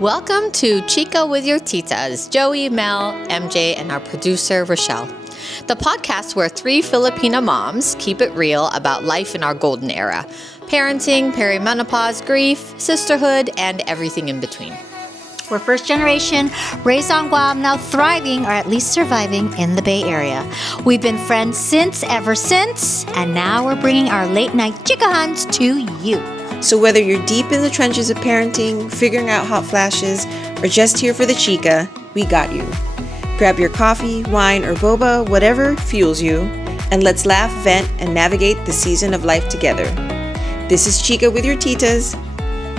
Welcome to Chika with your Titas, Joie, Mel, MJ, and our producer, Rochelle. The podcast where three Filipina moms keep it real about life in our golden era. Parenting, perimenopause, grief, sisterhood, and everything in between. We're first generation, raised on Guam, now thriving, or at least surviving, in the Bay Area. We've been friends ever since, and now we're bringing our late night Chika hunts to you. So whether you're deep in the trenches of parenting, figuring out hot flashes, or just here for the chica, we got you. Grab your coffee, wine, or boba, whatever fuels you, and let's laugh, vent, and navigate the season of life together. This is Chika with your titas.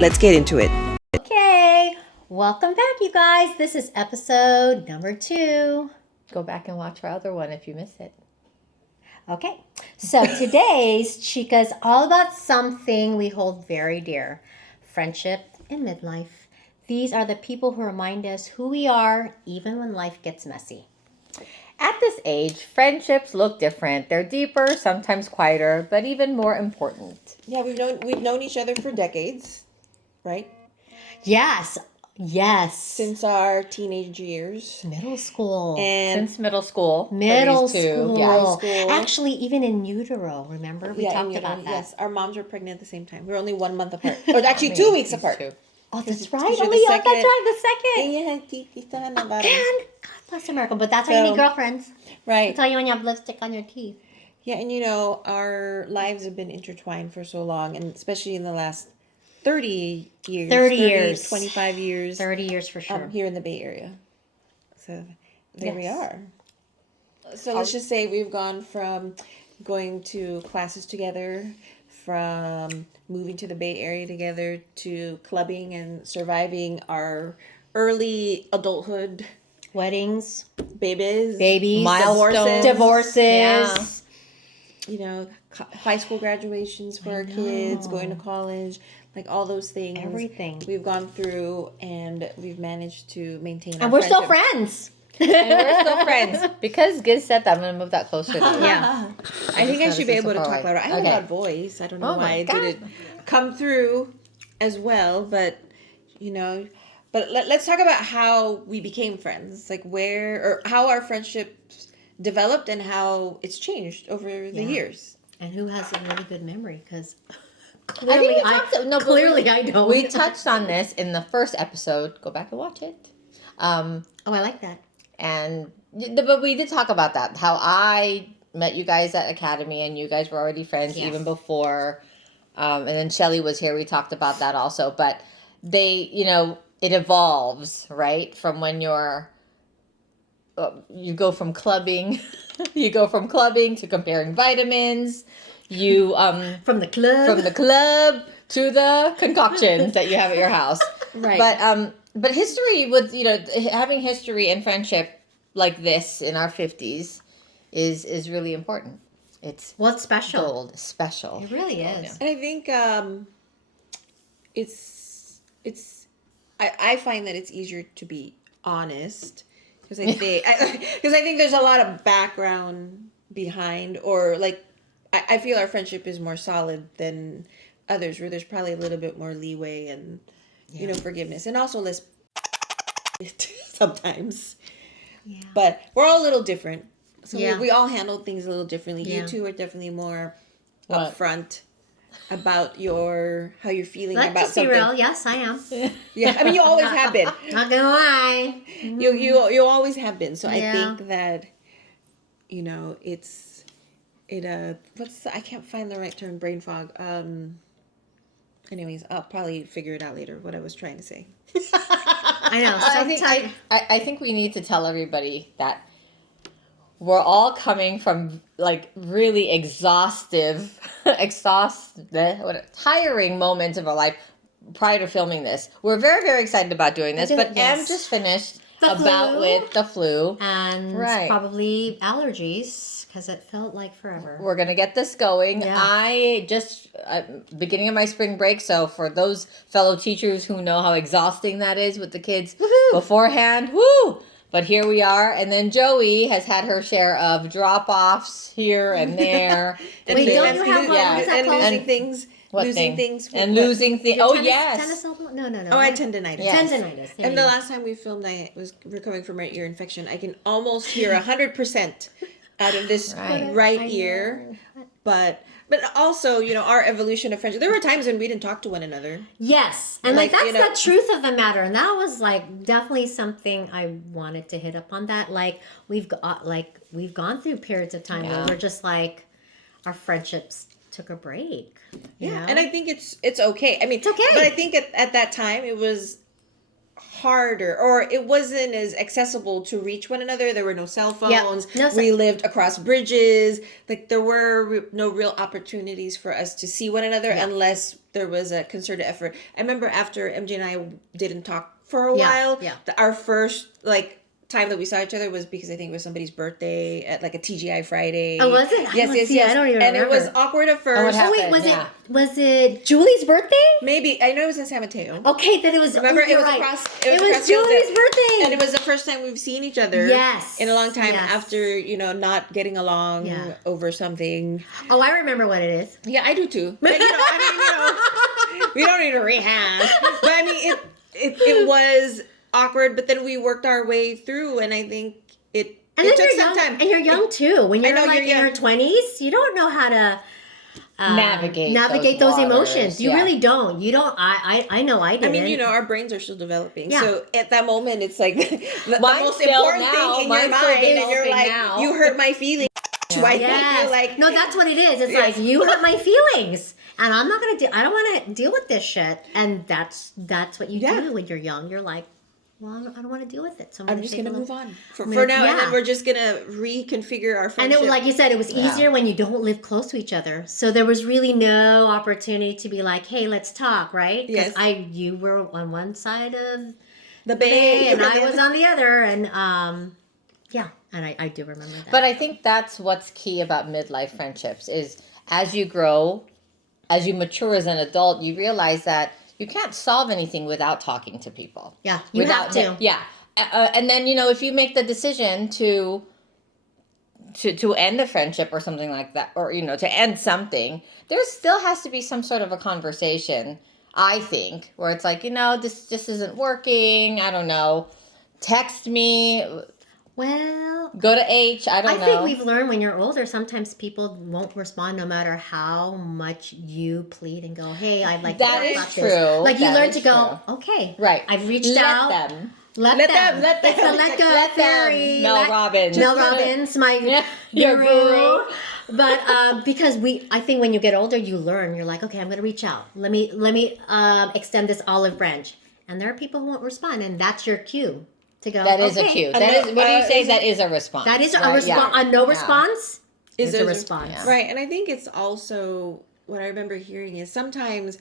Let's get into it. Okay, welcome back, you guys. This is episode number 2. Go back and watch our other one if you missed it. Okay, so today's Chika is all about something we hold very dear: friendship in midlife. These are the people who remind us who we are even when life gets messy. At this age, friendships look different. They're deeper, sometimes quieter, but even more important. Yeah, we've known each other for decades, right? Yes. Since our teenage years. Middle school. And Since middle school. Middle for these two. school. Yeah. High school. Actually, even in utero, remember? We talked in about utero, that. Yes, our moms were pregnant at the same time. We were only 1 month apart. Or actually 2 weeks apart. Oh, that's Because right. you're Only, the that's second. right, the second. Yeah, Tita na bottom. And God bless America. But that's how you So, need girlfriends. I'll Right. tell you when you have lipstick on your teeth. Yeah, and our lives have been intertwined for so long, and especially in the last 30 years. 30 years. 25 years. 30 years for sure. Here in the Bay Area. So there we Yes. are. So let's just say we've gone from going to classes together, from moving to the Bay Area together, to clubbing and surviving our early adulthood, Weddings, babies, Milestones. divorces. Yeah. high school graduations for our kids, going to college, like all those things. Everything. We've gone through, and we've managed to maintain our And we're still friendship. friends. And we're still friends. Because Giz said that, I'm going to move that closer to you. Yeah. I think I should be able to talk forward. louder. I have Okay. a loud voice. I don't know Oh why my I didn't come through as well, but let's talk about how we became friends, like how our friendships developed and how it's changed over the years. And who has a really good memory? Because I clearly think we talked, no, but clearly I don't. We touched on this in the first episode. Go back and watch it. Oh, I like that. But we did talk about that. How I met you guys at Academy, and you guys were already friends Yes. even before. And then Shelly was here. We talked about that also. But it evolves, right? From when you go from clubbing, to comparing vitamins. You From the club. to the concoctions that you have at your house. Right. But history with having history and friendship like this in our 50s is really important. It's special. gold, special. It really is. And I think I find that it's easier to be honest, because I think there's a lot of background behind, or like I feel our friendship is more solid than others, where there's probably a little bit more leeway and forgiveness, and also less sometimes. Yeah. But we're all a little different, so Yeah. we all handle things a little differently. Yeah. You two are definitely more What? upfront about how you're feeling Let's about just be something. real. Yes, I am. Yeah, I mean, you always have been. Not gonna lie. You always have been. So Yeah. I think that I can't find the right term. Brain fog. Anyways, I'll probably figure it out later. What I was trying to say. I know. I think we need to tell everybody that we're all coming from like really tiring moments of our life prior to filming this. We're very, very excited about doing this, but Yes. Em just finished The flu. with the flu. And Right. probably allergies, because it felt like forever. We're going to get this going. Yeah. I just, beginning of my spring break, so for those fellow teachers who know how exhausting that is with the kids beforehand, woo! But here we are, and then Joie has had her share of drop-offs here and there. Wait, don't you have one? Is that close? losing things. What losing thing? things. And losing things. Oh, yes. Tennis elbow? No. Oh, I had tendonitis. Yes. Tendonitis. And the last time we filmed, I was recovering from right ear infection. I can almost hear 100% out of this right ear. But also, our evolution of friendship. There were times when we didn't talk to one another. Yes. And that's you know, the truth of the matter. And that was definitely something I wanted to hit up on that. We've gone through periods of time where we're just our friendships took a break. You know? And I think it's okay. I mean, it's okay. But I think at that time it was harder, or it wasn't as accessible to reach one another. There were no cell phones. We lived across bridges. There were no real opportunities for us to see one another unless there was a concerted effort. I remember after MJ and I didn't talk for a while, our first time that we saw each other was because I think it was somebody's birthday at a TGI Friday. Oh, was it? Yes. I don't even remember. And it was awkward at first. Oh, wait, was it Julie's birthday? Maybe. I know it was in San Mateo. Okay, then it was. Remember, it was right. across. It was Julie's birthday, and it was the first time we've seen each other. Yes. In a long time after not getting along over something. Oh, I remember what it is. Yeah, I do too. But, we don't need to rehash. But I mean, it was awkward, but then we worked our way through, and I think it took some time. And you're young too. When you're in your 20s, you don't know how to navigate those emotions. You really don't. You don't. I know I didn't. I mean, our brains are still developing. Yeah. So at that moment, it's the most important thing in your mind, and you're you hurt my feelings. Yeah. Why you're no, that's what it is. It's you hurt my feelings, and I'm not gonna I don't want to deal with this shit. And that's what you do when you're young. You're like, well, I don't want to deal with it. So I'm just going to move on for now. And then we're just going to reconfigure our friendship. And like you said, it was easier when you don't live close to each other. So there was really no opportunity to be like, hey, let's talk, right? Because you were on one side of the bay and I was on the other. And and I do remember that. But I think that's what's key about midlife friendships is as you grow, as you mature as an adult, you realize that you can't solve anything without talking to people. Yeah, you have to. Yeah. And then, if you make the decision to end a friendship or something like that, or, to end something, there still has to be some sort of a conversation, I think, where it's like, this just isn't working. I don't know. Text me. Well, go to H. I don't know. I think we've learned when you're older, sometimes people won't respond no matter how much you plead and go, hey, I'd like to talk about this. Like you learn to go, okay, right. I've reached out. Let them. It's a let go theory. Mel Robbins, my guru. But because I think when you get older, you learn. You're like, okay, I'm going to reach out. Let me extend this olive branch. And there are people who won't respond, and that's your cue. To go, that is a cue. That is. What do you say? That is a response. That is a response. A no response is a response. Right, and I think it's also what I remember hearing is sometimes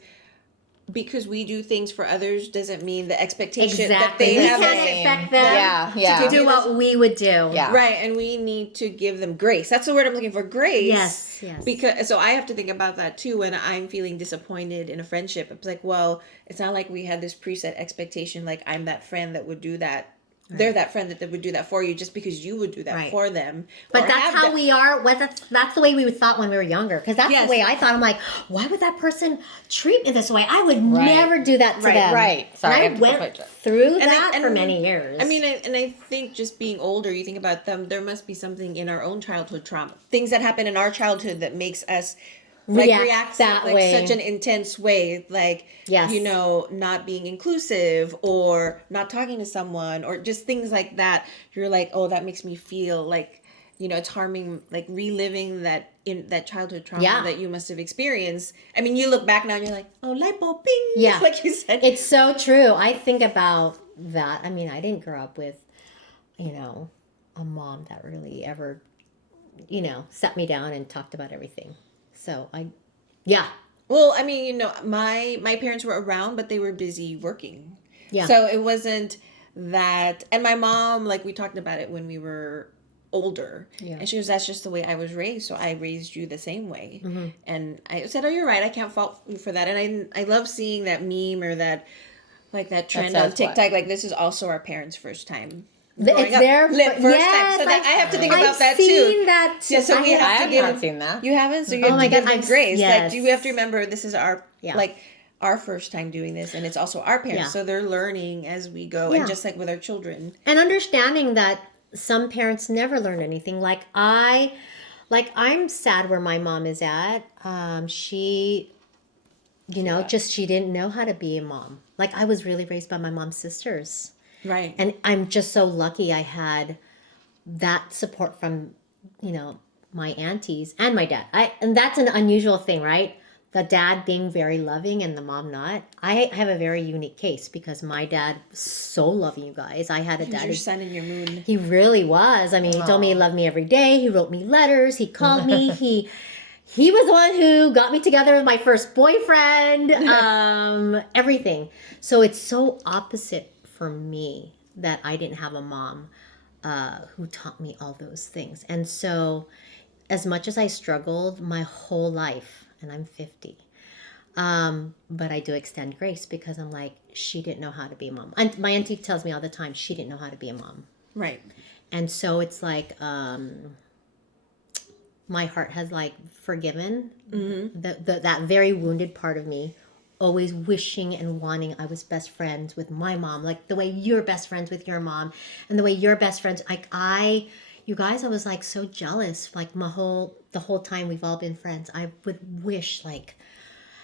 because we do things for others doesn't mean the expectation that they have. We can't expect them to do what we would do. Yeah. Right, and we need to give them grace. That's the word I'm looking for. Grace. Yes. Because I have to think about that too when I'm feeling disappointed in a friendship. It's like, well, it's not like we had this preset expectation. Like I'm that friend that would do that. Right. They're that friend that would do that for you just because you would do that for them. But that's how we are. That's the way we thought when we were younger. Because that's the way I thought. I'm like, why would that person treat me this way? I would never do that to them. Right. Sorry, and I went through that for many years. I mean, I think just being older, you think about them, there must be something in our own childhood trauma. Things that happen in our childhood that makes us react that way. Such an intense way, not being inclusive or not talking to someone or just things like that. You're like, oh, that makes me feel like, it's harming, like reliving that in that childhood trauma that you must have experienced. I mean, you look back now and you're like, oh, lipo, bing, like you said. It's so true. I think about that. I mean, I didn't grow up with, a mom that really ever, sat me down and talked about everything. So Well, I mean, my parents were around, but they were busy working. Yeah. So it wasn't that. And my mom, like we talked about it when we were older. Yeah. And she was, that's just the way I was raised. So I raised you the same way. Mm-hmm. And I said, oh, you're right. I can't fault you for that. And I love seeing that meme or that trend on TikTok. Like this is also our parents' first time growing It's up. there. First time. So that, I have to think about that too. I've seen that too. Yeah, so we I have to have give. not seen that. You haven't, so you Oh have my to give God, them I've- grace. yes. That we have to remember this is our Yeah. like our first time doing this, and it's also our parents, Yeah. so they're learning as we go, Yeah. and just like with our children. And understanding that some parents never learn anything. I'm sad where my mom is at. She, she didn't know how to be a mom. Like, I was really raised by my mom's sisters. Right. And I'm just so lucky I had that support from, my aunties and my dad. And that's an unusual thing, right? The dad being very loving and the mom not. I have a very unique case because my dad was so loving, you guys. I had a He was dad. your sun and your moon. He really was. I mean, he told me he loved me every day. He wrote me letters. He called me. He was the one who got me together with my first boyfriend. Everything. So it's so opposite for me that I didn't have a mom who taught me all those things. And so, as much as I struggled my whole life, and I'm 50. But I do extend grace because I'm like, she didn't know how to be a mom. And my auntie tells me all the time, she didn't know how to be a mom. Right. And so it's like, my heart has like forgiven that very wounded part of me, always wishing and wanting I was best friends with my mom, like the way you're best friends with your mom, and the way you're best friends. Like you guys, I was like so jealous. Like the whole time we've all been friends, I would wish like.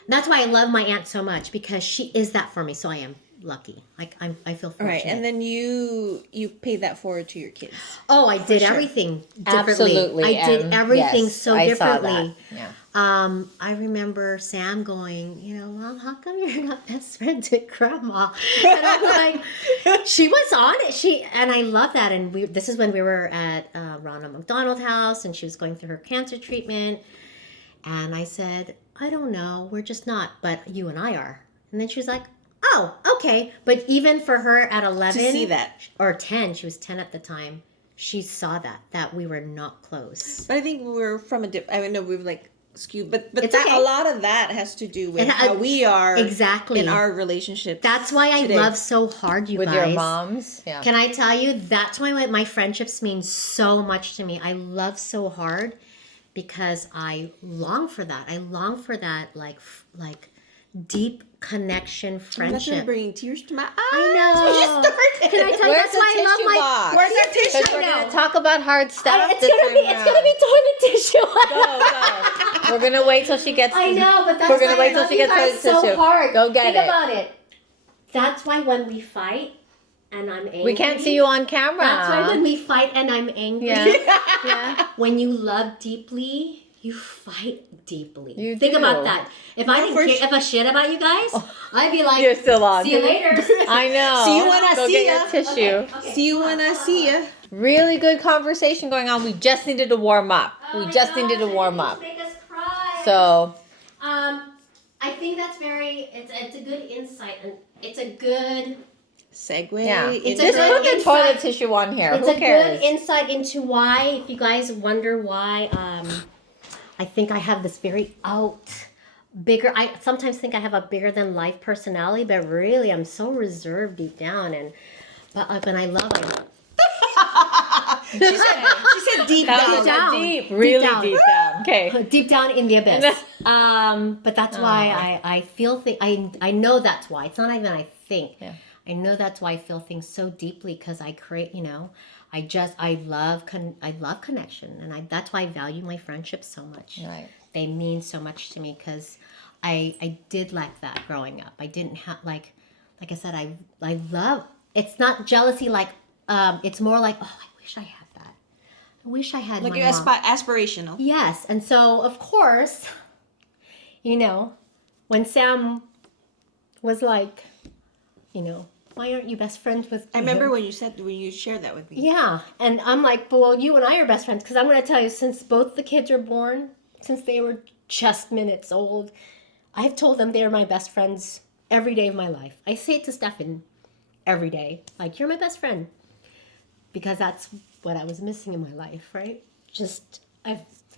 That's why I love my aunt so much because she is that for me. So I am lucky. Like I feel fortunate. Right, and then you paid that forward to your kids. Oh, I did sure. everything differently. Absolutely. I did everything yes, so I differently. saw that. Yeah. I remember Sam going, Mom, how come you're not best friends with Grandma? And I'm like, she was on it. And I love that. And this is when we were at Ronald McDonald House, and she was going through her cancer treatment. And I said, I don't know, we're just not, but you and I are. And then she was like, oh, okay. But even for her at 11 To see that. or 10, she was 10 at the time, she saw that we were not close. But I think we're from I know we were like skewed, but It's that, okay. a lot of that has to do with And how we are exactly in our relationship. That's why I today. love so hard, you With guys. your moms. Yeah. Can I tell you, that's why my friendships mean so much to me. I love so hard because I long for that. I long for that like deep connection, That's friendship. really bringing tears to my eyes. I know. Can I tell you, Where's that's the why I love tissue my... box? Where's our tissue? Because we're going to talk about hard stuff. It's gonna be toilet tissue. Go. We're going to wait till she gets... I know, but that's We're gonna why wait I till love she you gets guys toilet so tissue. hard. Go get Think it. about it. That's why when we fight and I'm angry... We can't see you on camera. That's why when we fight and I'm angry... Yeah. When you love deeply... You fight deeply. You Think do. about that. If I didn't give a shit about you guys, I'd be like, You're still on. see you later. I know. See you when I Go see get ya. your tissue. Okay, See you when I see ya. Really good conversation going on. We just needed to warm up. Oh we my just gosh, needed to I warm think up. you make us cry. So, I think that's it's a good insight and it's a good... Segue. yeah. It's Just a put good the toilet insight. tissue on here. It's Who a cares? good insight into why, if you guys wonder why, I think I have this very I sometimes think I have a bigger than life personality, but really I'm so reserved deep down. But when I love, She said deep That down. was down. deep, really down. deep down. Okay. deep down in the abyss. But that's why I feel I know that's why. It's not even I think. Yeah. I know that's why I feel things so deeply because I create, I love connection, and that's why I value my friendships so much. Right. They mean so much to me because I did lack that growing up. I didn't have like I said, I love. It's not jealousy. It's more like, oh, I wish I had that. I wish I had Like my you're mom. aspirational. Yes, and so of course, when Sam was like, why aren't you best friends with? I remember when you shared that with me. Yeah, and I'm like, well, you and I are best friends because I'm going to tell you, since both the kids are born, since they were just minutes old, I've told them they're my best friends every day of my life. I say it to Stefan every day, like, you're my best friend, because that's what I was missing in my life, right?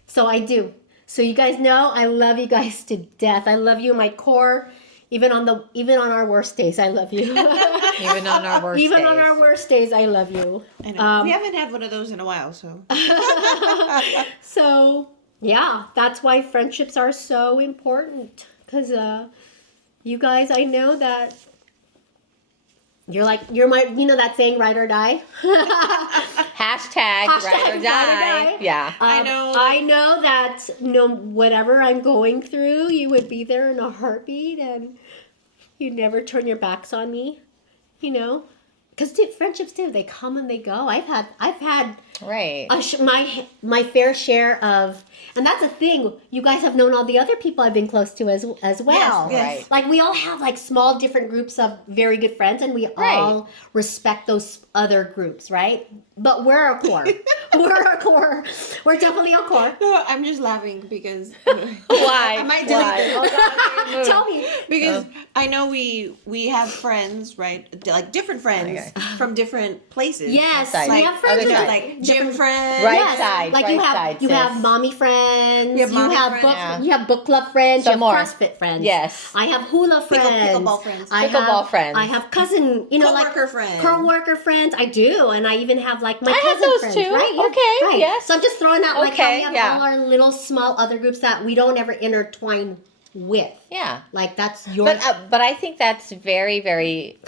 So I do. So you guys know I love you guys to death. I love you in my core. Even on our worst days, I love you. Even on our worst Even days. on our worst days, I love you. I know. We haven't had one of those in a while, so. So, yeah, that's why friendships are so important. Because you guys, I know that you're my, that saying, ride or die? Hashtag ride or die. Yeah. I know that whatever I'm going through, you would be there in a heartbeat and you'd never turn your backs on me, Because friendships do, they come and they go. I've had Right. my fair share of, and that's a thing. You guys have known all the other people I've been close to as well. Yes, yes. Right. Like we all have like small different groups of very good friends, and we all respect those other groups, right? But we're a core. We're a core. We're definitely a core. No, I'm just laughing because Why? I might delete this. Tell me. Because I know we have friends, right? Like different friends from different places. Yes, Side. we have friends Other with side. Like gym friends. Right Yes, side. like right you have side, you sis. have mommy friends, We have mommy friends. you have book club friends, Some you more. have CrossFit friends. Yes. I have hula friends, pickleball friends. Pickleball friends. I have cousin, Coworker friends. co-worker friends. I do, and I even have like my I have cousin those friends. too. Right? Yeah, Okay, right. yes. So I'm just throwing out like how Okay, we have yeah. all our little small other groups that we don't ever intertwine with. Yeah. Like that's your. But I think that's very, very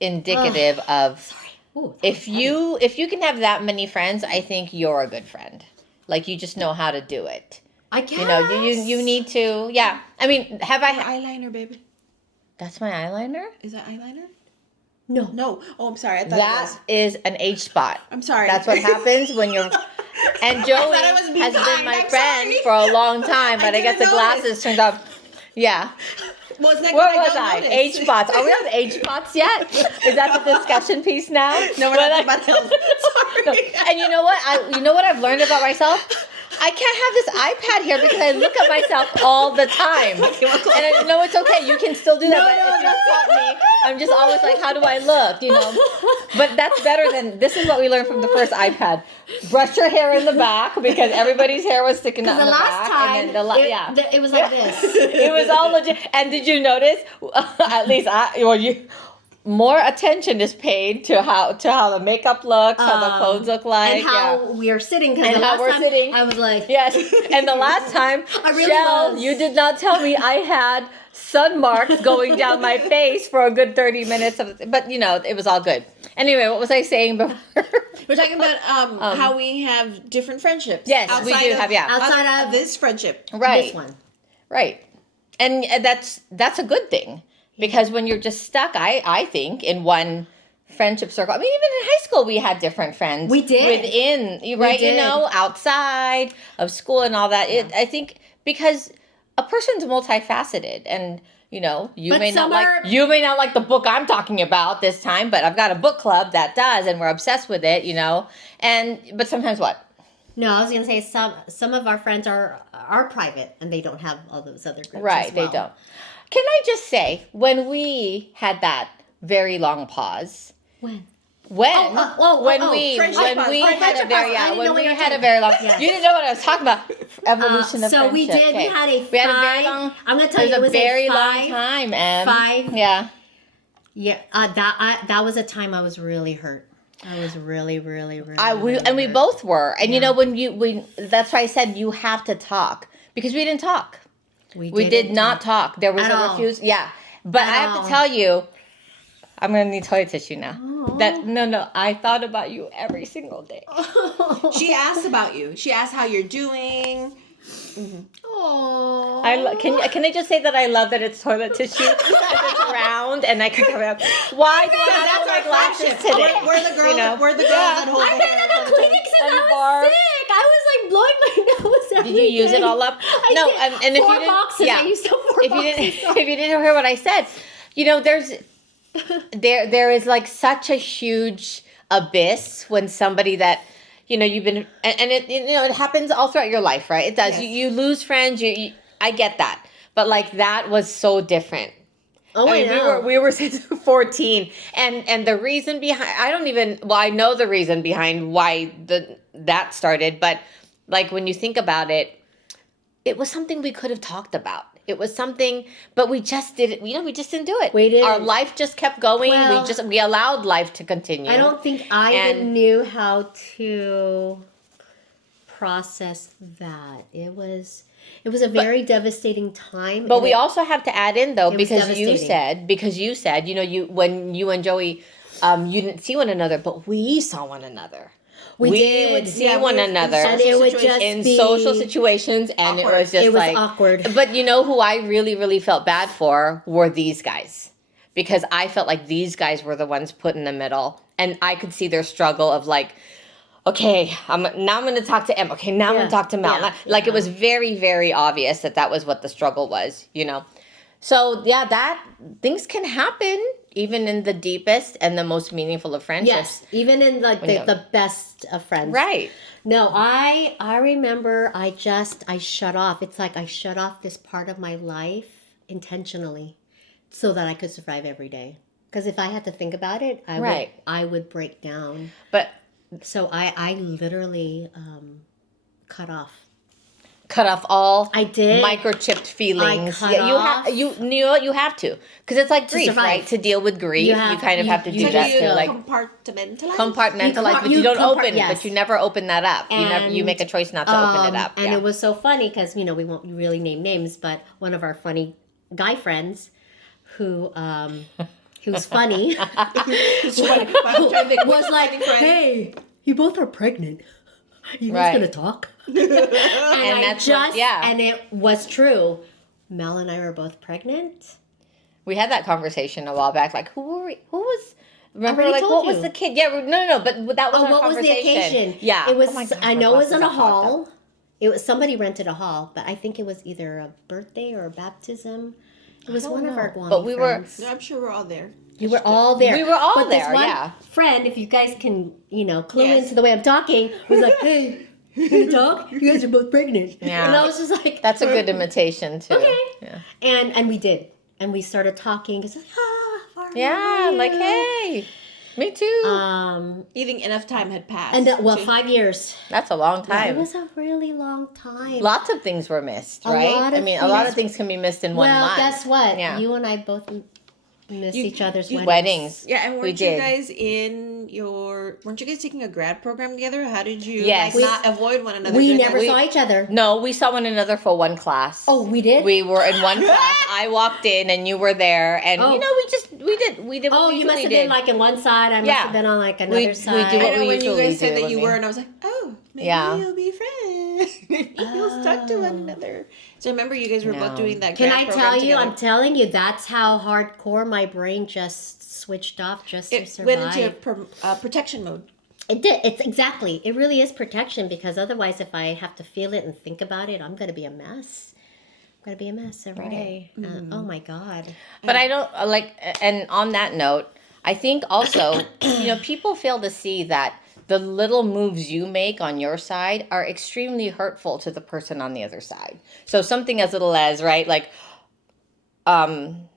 indicative of Ooh, if you can have that many friends, I think you're a good friend. Like you just know how to do it. I guess. You need to. Yeah. I mean, have I? Eyeliner, baby. That's my eyeliner. Is that eyeliner? No. No. Oh, I'm sorry. I thought it That was. is an age spot. I'm sorry. That's what happens when you're. And Joey thought I was being has been kind. my I'm friend sorry. for a long time, but I guess the didn't glasses turned off. Yeah. Well, it's not Where good was don't I? notice. Age spots. Are we on age spots yet? Is that the discussion piece now? No, we're not about health. Sorry. No. And you know what I've learned about myself? I can't have this iPad here because I look at myself all the time. And I know it's okay. You can still do that. But if you taught me, I'm just always like, how do I look? But that's better than, this is what we learned from the first iPad. Brush your hair in the back because everybody's hair was sticking out in the last back. time, And then it was like this. it was all legit. And did you notice? At least more attention is paid to how the makeup looks, how the clothes look like, and how we are sitting. Because And the how last we're time sitting. I was like, Yes, and the last time, I really Shell, was. you did not tell me I had sun marks going down my face for a good 30 minutes. But, it was all good. Anyway, what was I saying before? We're talking about how we have different friendships. Yes, we do have, yeah. outside of this friendship. Right. this one. Right. And that's a good thing. Because when you're just stuck, I think, in one friendship circle. I mean, even in high school, we had different friends. We did. Within, right? did. Outside of school and all that. I think because a person's multifaceted, and you But may not some you may not like the book I'm talking about this time, but I've got a book club that does, and we're obsessed with it. But sometimes what? No, I was gonna say some of our friends are private and they don't have all those other groups. Right, as well. they don't. Can I just say, when we had that very long pause, When? when we friendship pause. Oh, had a friendship very pause. I didn't know when what we you were had a talking very long about. Yes. you didn't know what I was talking about, evolution of So friendship. we did. Okay. We had a we had a very 5 long. I'm gonna tell It you, it was was a very long 5 time, Em. 5 Yeah. Yeah, that was a time I was really hurt. I was really, really, really. We hurt. both were, and when that's why I said you have to talk, because we didn't talk. We did didn't not talk. There was At a all. refusal. Yeah, but At I have all. to tell you, I'm gonna need toilet tissue now. Aw. That no, I thought about you every single day. She asked about you. She asked how you're doing. Aww. Can I just say that I love that it's toilet tissue, that it's round, and I can cover up. Why do I have my glasses today? We're the girls. We're the girls that hold I've the been hair at from the clinic since And I was Barb. sick. I was like blowing my nose every Did you use it day. all up? I No, did. and if you 4 didn't- boxes. yeah. I used up 4 If you boxes. didn't, if you didn't hear what I said, there's there is like such a huge abyss when somebody that you've been and it it happens all throughout your life, right? It does. Yes. You lose friends. I get that, but like that was so different. Oh, I mean, I know. we were since 14, and the reason behind I know the reason behind why that started, but like when you think about it, it was something we could have talked about. It was something, but we just didn't, we just didn't do it. We didn't. Our life just kept going. Well, we allowed life to continue. I don't think I even knew how to process that. It was a very devastating time. But we also have to add in, though, because you devastating. said, when you and Joey, you didn't see one another, but we saw one another. We would see one another, and it would just in be social situations, and awkward. it was just like awkward. But you know who I really, really felt bad for were these guys, because I felt like these guys were the ones put in the middle, and I could see their struggle of like, okay, I'm going to talk to Em. Okay, now I'm going to talk to Mel. Yeah. It was very, very obvious that was what the struggle was, So, yeah, that things can happen even in the deepest and the most meaningful of friendships. Yes, even in like the best of friends. Right. No, I remember I shut off. It's like I shut off this part of my life intentionally so that I could survive every day. Because if I had to think about it, I would break down. But so I literally cut off all I did microchipped feelings. I cut off. You have to, because it's like grief, survive. Right? To deal with grief, you kind of have to do that too. Like compartmentalize, but you don't open. Yes. But you never open that up. You make a choice not to open it up. And it was so funny because we won't really name names, but one of our funny guy friends who was funny was like, "Hey, you both are pregnant. You guys gonna talk?" and it was true. Mel and I were both pregnant. We had that conversation a while back. Like, who were we? Who was? Remember, like, what was the kid? Yeah, no, but that was our what conversation. Was the occasion? Yeah, it was. Oh my God, I know it was in a hall. It was somebody rented a hall, but I think it was either a birthday or a baptism. It was one of our Guam But we friends. I'm sure we're all there. You were all there. We were all but there. This one friend, if you guys can, clue into the way I'm talking, was like, "Hey, you gonna talk? You guys are both pregnant." Yeah. And I was just like, that's a good imitation too. Okay. Yeah. And we did, and we started talking. It's like, like, hey, me too. You think enough time had passed? And 5 years. That's a long time. It was a really long time. Lots of things were missed, right? A lot of things can be missed in 1 month. Well, guess what? Yeah. You and I both miss each other's weddings. Yeah, and weren't you guys weren't you guys taking a grad program together? How did you not avoid one another? We never saw each other. No, we saw one another for one class. Oh, we did? We were in one class. I walked in and you were there, and we did. Oh, you must have been like in one side. I must have been on like another side. We do what we when you usually guys said do that you with were, me. and I was like, oh, maybe you'll be friends. Maybe you'll talk to one another. So I remember you guys were both doing that. Can I tell you? Together. I'm telling you, that's how hardcore my brain just switched off to survive. It went into protection mode. It did. It really is protection, because otherwise, if I have to feel it and think about it, I'm going to be a mess. I'm going to be a mess every day. Oh my God. But I don't and on that note, I think also, people fail to see that the little moves you make on your side are extremely hurtful to the person on the other side. So something as little as,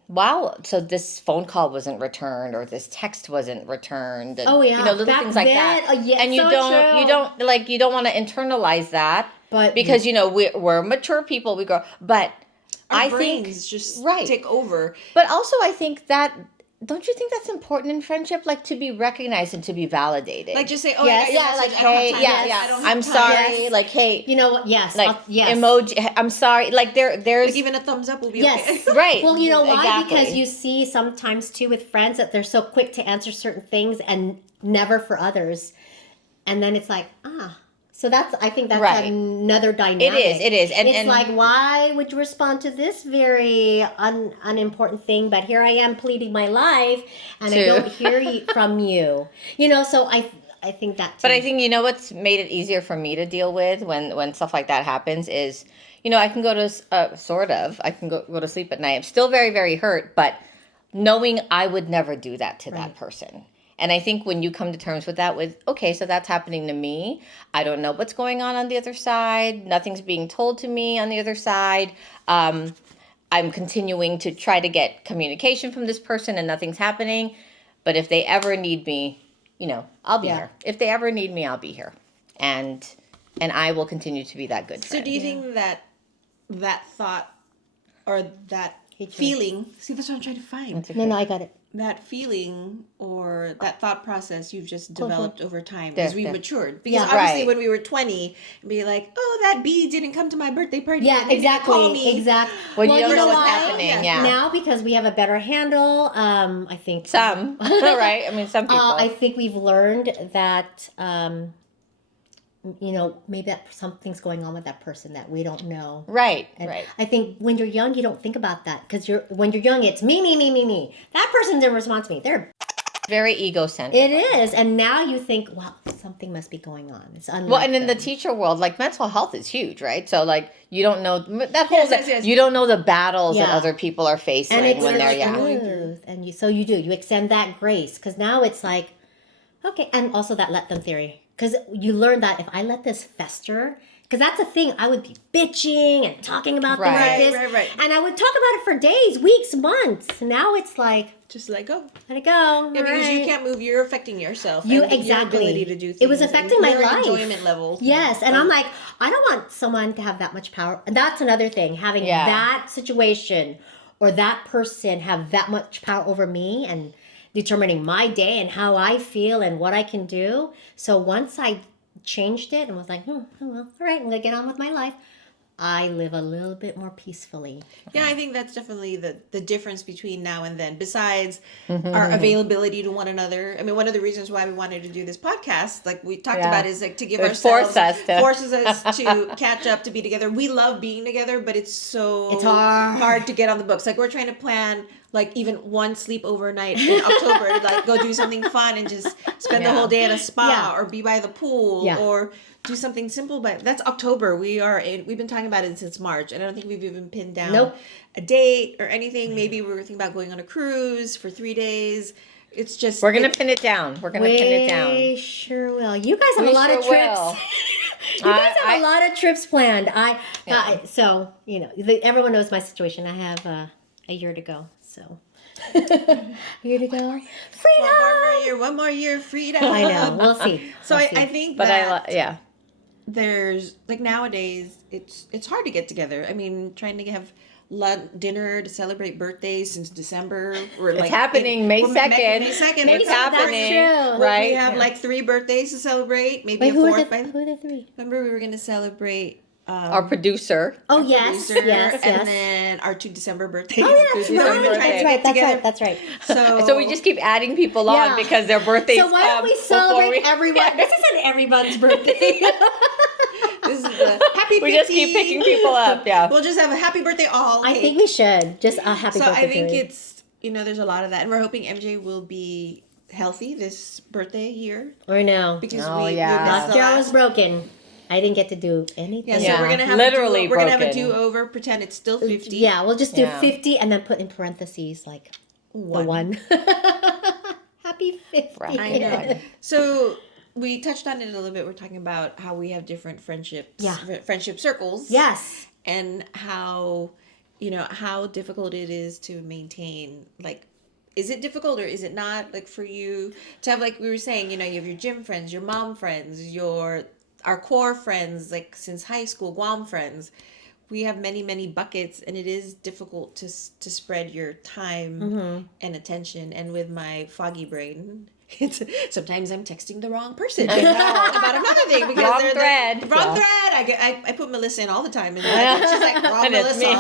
wow, so this phone call wasn't returned, or this text wasn't returned. And, little back things like then, that. Yeah, and you don't want to internalize that, but because we're mature people, we grow. But our brains just take over. But also, I think that. Don't you think that's important in friendship? Like, to be recognized and to be validated. Like, just say, oh, hey, I'm sorry. Yes. Like, hey. You know what? Yes. Yes. Emoji. I'm sorry. Like, there's. Like, even a thumbs up will be okay. Right. Well, you know why? Exactly. Because you see sometimes, too, with friends that they're so quick to answer certain things and never for others. And then it's like, So I think that's another dynamic. It is. And it's like, why would you respond to this very unimportant thing? But here I am pleading my life, and I don't hear from you. So I think that too. But I think, what's made it easier for me to deal with when stuff like that happens is, I can go to, I can go to sleep at night. I'm still very, very hurt, but knowing I would never do that to that person. And I think when you come to terms with that, okay, so that's happening to me. I don't know what's going on the other side. Nothing's being told to me on the other side. I'm continuing to try to get communication from this person and nothing's happening. But if they ever need me, I'll be here. If they ever need me, I'll be here. And I will continue to be that good friend. So do you think that thought or that feeling. See, that's what I'm trying to find. No, I got it. That feeling or that thought process you've just developed over time as we've matured. Because obviously when we were 20, it'd be like, oh, that bee didn't come to my birthday party. Yeah, exactly. Exactly. Well, you don't know what's happening. Yeah. Now, because we have a better handle, I think Some, right? I mean, some people. I think we've learned that, maybe that something's going on with that person that we don't know. Right, And right. I think when you're young, you don't think about that because when you're young, it's me, me, me, me, me. That person's in response to me. They're very egocentric. It is, and now you think, well, something must be going on. It's unlike well, and in the them. teacher world, like mental health is huge, right? So like you don't know that whole Yes. you don't know the battles that Yeah. other people are facing and it's when they're like young. smooth. And you extend that grace because now it's like, okay, and also that let them theory. Because you learn that if I let this fester, because that's the thing, I would be bitching and talking about things like this. Right. And I would talk about it for days, weeks, months. Now it's like, just let go. let it go. Yeah, because you can't move. You're affecting yourself. You and your exactly. ability to do things. It was affecting my your life. enjoyment level. Yes, and I'm like, I don't want someone to have that much power. And that's another thing, having that situation or that person have that much power over me and determining my day and how I feel and what I can do. So once I changed it and was like, oh well, all right, I'm gonna get on with my life. I live a little bit more peacefully. Yeah, I think that's definitely the difference between now and then. Besides our availability to one another. I mean, one of the reasons why we wanted to do this podcast, like we talked about, is like to give ourselves forces us to catch up, to be together. We love being together, but it's hard to get on the books. Like we're trying to plan like even one sleepover night in October to like go do something fun and just spend the whole day at a spa or be by the pool or do something simple. But that's October. We've been talking about it since March, and I don't think we've even pinned down a date or anything. Maybe we were thinking about going on a cruise for 3 days. It's just we're gonna pin it down. We're gonna pin it down. We sure will. You guys have a lot of trips. You guys have a lot of trips planned. So everyone knows my situation. I have a year to go. So year to go. Freedom. One more year, freedom. I know. We'll see. So We'll see. I think But that there's like nowadays it's hard to get together. I mean, trying to have dinner to celebrate birthdays since December. It's happening May 2nd. May 2nd. It's happening. That's true. Right? We have like 3 birthdays to celebrate. Maybe Wait, a who fourth. are the 3? Remember, we were going to celebrate our producer. Oh, yes. And then our 2 December birthdays. Oh, that's right. So we just keep adding people on because their birthdays. So why don't we celebrate everyone? This isn't everyone's birthday. This is the happy 50. We just keep picking people up. Yeah. We'll just have a happy birthday all. I think we should. Just a happy birthday. So I think period. it's, there's a lot of that. And we're hoping MJ will be healthy this birthday year. Or no. Because last year I was broken. I didn't get to do anything. Yeah, so we're gonna have we're gonna have a do-over. Pretend it's still 50. Yeah, we'll just do 50 and then put in parentheses like the one. Happy 50. Right. I know. So we touched on it a little bit. We're talking about how we have different friendships, friendship circles. Yes. And how, how difficult it is to maintain, like, is it difficult or is it not? Like for you to have, like we were saying, you have your gym friends, your mom friends, our core friends, like since high school, Guam friends. We have many, many buckets, and it is difficult to spread your time and attention. And with my foggy brain, sometimes I'm texting the wrong person about another thing because wrong they're thread. The wrong thread. I put Melissa in all the time, and she's like, wrong Melissa.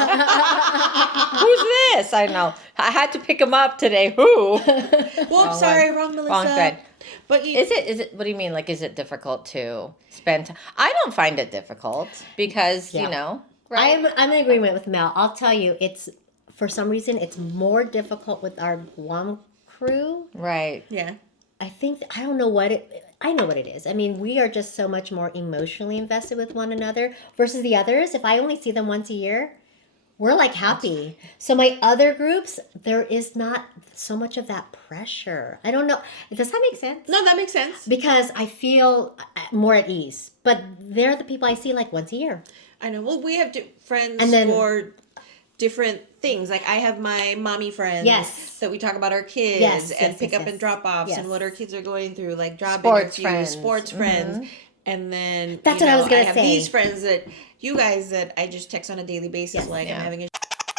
Who's this? I know. I had to pick him up today. Who? Whoops, sorry, wrong Melissa. Wrong thread. But is it? What do you mean? Like, is it difficult to spend time? I don't find it difficult because Right? I'm in agreement with Mel. I'll tell you, it's for some reason it's more difficult with our Guam crew. Right. Yeah. I think I don't know what I know what it is. I mean, we are just so much more emotionally invested with one another versus the others. If I only see them once a year, we're like happy. So my other groups, there is not so much of that pressure. I don't know. Does that make sense? No, that makes sense. Because I feel more at ease. But they're the people I see like once a year. I know. Well, we have friends and then, for different things. Like I have my mommy friends that we talk about our kids and pick up and drop offs and what our kids are going through, like job interviews, sports friends. And then that's what I was gonna say. I have these friends that you guys that I just text on a daily basis, like I'm having a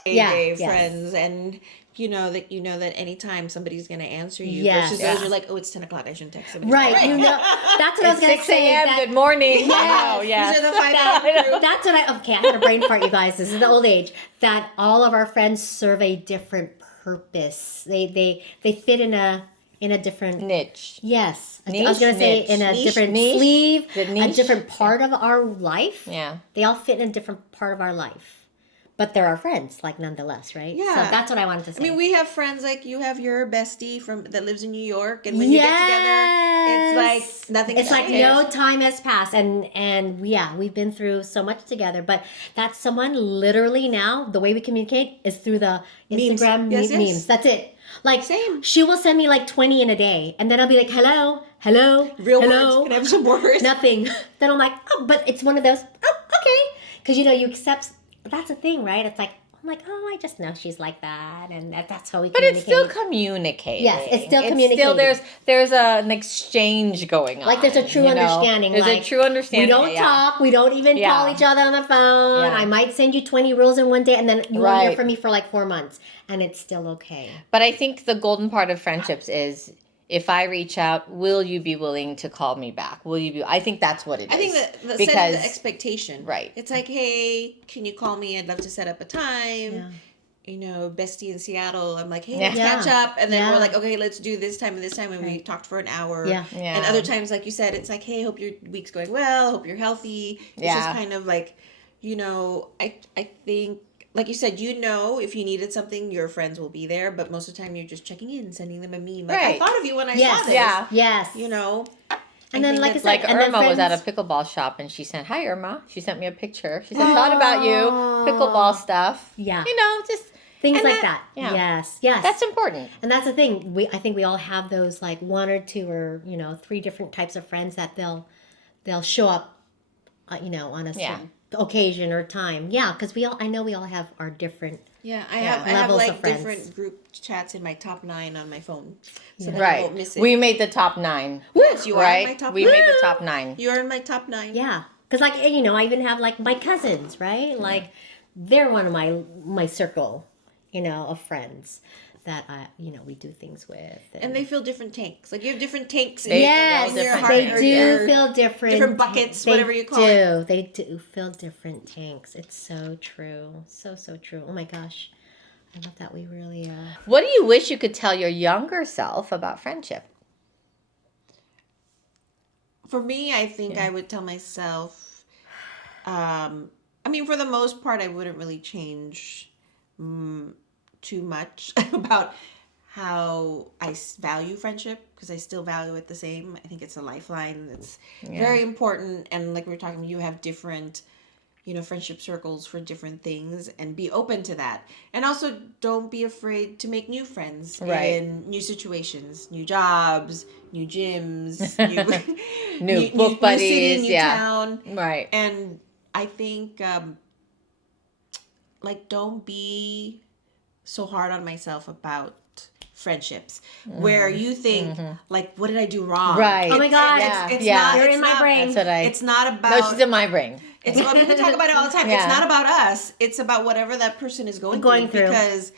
AJ yes. friends, and you know that anytime somebody's gonna answer you Yes. versus those who are like, oh, it's 10 o'clock, I shouldn't text somebody. Right. You know, that's what I was It's going to 6 say. a.m. Good morning. Yes. Oh, yes. These are the 5 a.m. crew. That's what I had a brain fart, you guys. This is the old age. That all of our friends serve a different purpose. They fit in a different Niche. Yes. I was Niche, going to say niche. in a Niche, different niche. sleeve, The a niche. different part of our life. Yeah. They all fit in a different part of our life. But they're our friends, like, nonetheless, right? Yeah. So that's what I wanted to say. I mean, we have friends like you have your bestie that lives in New York, and when you get together, it's like nothing. It's like changed. no time has passed, and we've been through so much together. But that's someone literally now. The way we communicate is through the Memes. Instagram Yes, yes. memes. That's it. Like Same. she will send me like 20 in a day, and then I'll be like, hello, real hello. words. Can I have some words? Nothing. Then I'm like, oh, but it's one of those. Oh, okay, because you accept. That's a thing, right? It's like. I'm like, oh, I just know she's like that, and that's how we But it's communicate. still communicating. Yes, it's still Still, communicating. there's an exchange going on. Like there's a true you know? understanding. There's like, a true understanding. We don't talk. We don't even Yeah. call each other on the phone. Yeah. I might send you 20 rules in one day, and then you won't hear Right. from me for like 4 months, and it's still okay. But I think the golden part of friendships is if I reach out, will you be willing to call me back? Will you be? I think that's what it is. I think that the because setting the expectation. Right. It's like, hey, can you call me? I'd love to set up a time. Yeah. You know, bestie in Seattle. I'm like, hey, Yeah. let's catch up. And then Yeah. we're like, okay, let's do this time and this time. And we talked for an hour. Yeah. Yeah. And other times, like you said, it's like, hey, hope your week's going well. Hope you're healthy. It's Yeah. just kind of like, I think, like you said, if you needed something, your friends will be there. But most of the time, you're just checking in, sending them a meme. Like, Right. I thought of you when I Yes. saw this. Yeah. Yes. And then, like I said, Like and then Irma was at a friends- pickleball shop and she said, "Hi Irma." She sent me a picture. She said, "Thought about you, pickleball stuff." Yeah. Just things and like that. Yeah. Yes. That's important. And that's the thing. I think we all have those like 1 or 2 or 3 different types of friends that they'll show up, on a certain occasion or time. Yeah, because I know we all have our different. Yeah, I Yeah. have Levels like of friends. different group chats in my top 9 on my phone. So that I Right. won't miss it. We made the top 9. Yes, you are Right. in my top We 9. made the top 9. You're in my top 9. Yeah, because like I even have like my cousins, right? Like they're one of my circle, of friends that we do things with. And they fill different tanks. Like you have different tanks. Yes, in your heart they or do your feel different. different buckets, They whatever you call it. They do fill different tanks. It's so true. So true. Oh my gosh. I love that we really What do you wish you could tell your younger self about friendship? For me, I think I would tell myself, for the most part, I wouldn't really change too much about how I value friendship because I still value it the same. I think it's a lifeline. It's very important. And like we were talking, you have different, friendship circles for different things and be open to that. And also don't be afraid to make new friends in new situations, new jobs, new gyms, New book buddies, new city, new town. Right. And I think, don't be so hard on myself about friendships where you think what did I do wrong? Right. Oh my God. It's Yeah. not. You're It's in my not, brain. That's what It's not about. No, she's in my brain. It's what people talk about it all the time. Yeah. It's not about us. It's about whatever that person is going through. Because,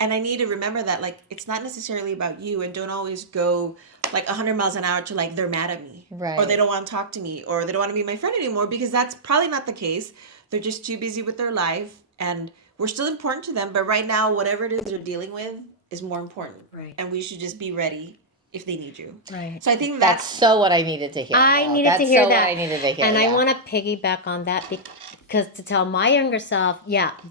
and I need to remember that it's not necessarily about you, and don't always go 100 miles an hour to they're mad at me, Right. or they don't want to talk to me, or they don't want to be my friend anymore, because that's probably not the case. They're just too busy with their life, and we're still important to them. But right now, whatever it is they're dealing with is more important, Right. and we should just be ready if they need you. Right. So I think That's so what I needed to hear. I though. needed That's to hear so that. What I needed to hear. And I yeah. want to piggyback on that because to tell my younger self,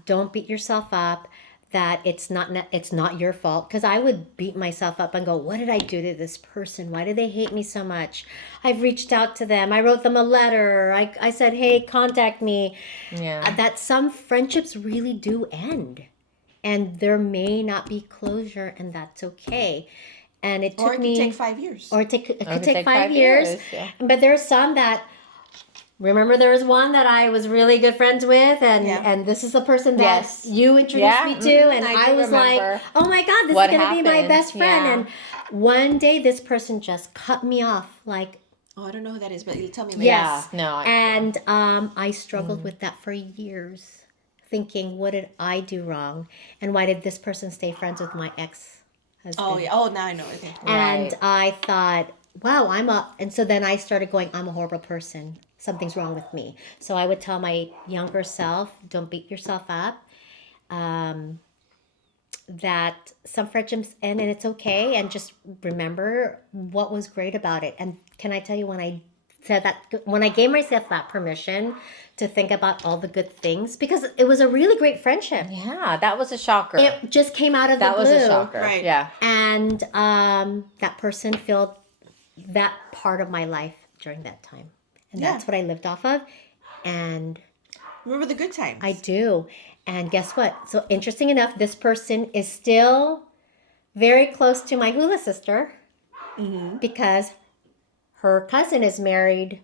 don't beat yourself up. That it's not your fault, because I would beat myself up and go, what did I do to this person? Why do they hate me so much? I've reached out to them. I wrote them a letter. I said, hey, contact me. Yeah. That some friendships really do end, and there may not be closure, and that's okay. And it took Or it me could take 5 years. or it could could take take 5 5 years. years, yeah. But there's some that, remember there was one that I was really good friends with, and this is the person that Yes. you introduced Yeah, me to, and I I do was remember like, oh my God, this what is going to be my happened. best friend. Yeah. And one day this person just cut me off, like, Oh, I don't know who that is, but you'll tell me later. yes. No, And I struggled with that for years. thinking, what did I do wrong? And why did this person stay friends with my ex-husband? Oh, yeah. Oh, now I know. Okay. And Right. I thought, wow, and so then I started going, I'm a horrible person. Something's wrong with me. So I would tell my younger self, don't beat yourself up. That some friendships end and it's okay. And just remember what was great about it. And can I tell you, when I gave myself that permission to think about all the good things, because it was a really great friendship. Yeah, that was a shocker. It just came out of That the was blue. a shocker. Right. Yeah. And that person filled that part of my life during that time. And Yeah. that's what I lived off of. And Remember the good times. I do. And guess what? So interesting enough, this person is still very close to my hula sister because her cousin is married